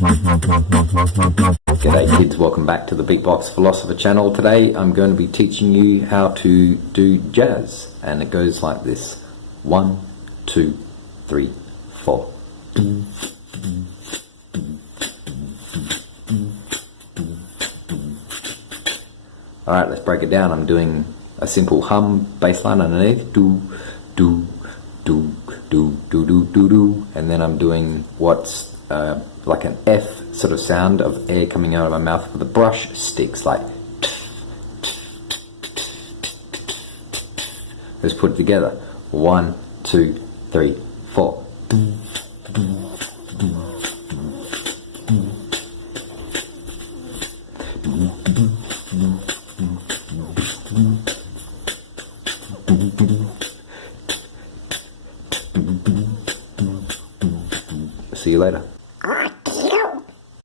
G'day kids, welcome back to the Beatbox Philosopher channel. Today I'm going to be teaching you how to do jazz, and it goes like this: 1, 2, 3, 4. Alright, let's break it down. I'm doing a simple hum bass line underneath, do, do, do, do, do, do, do, do, and then I'm doing what's like an F sort of sound of air coming out of my mouth with a brush sticks, like. Let's put it together. 1, 2, 3, 4. See you later.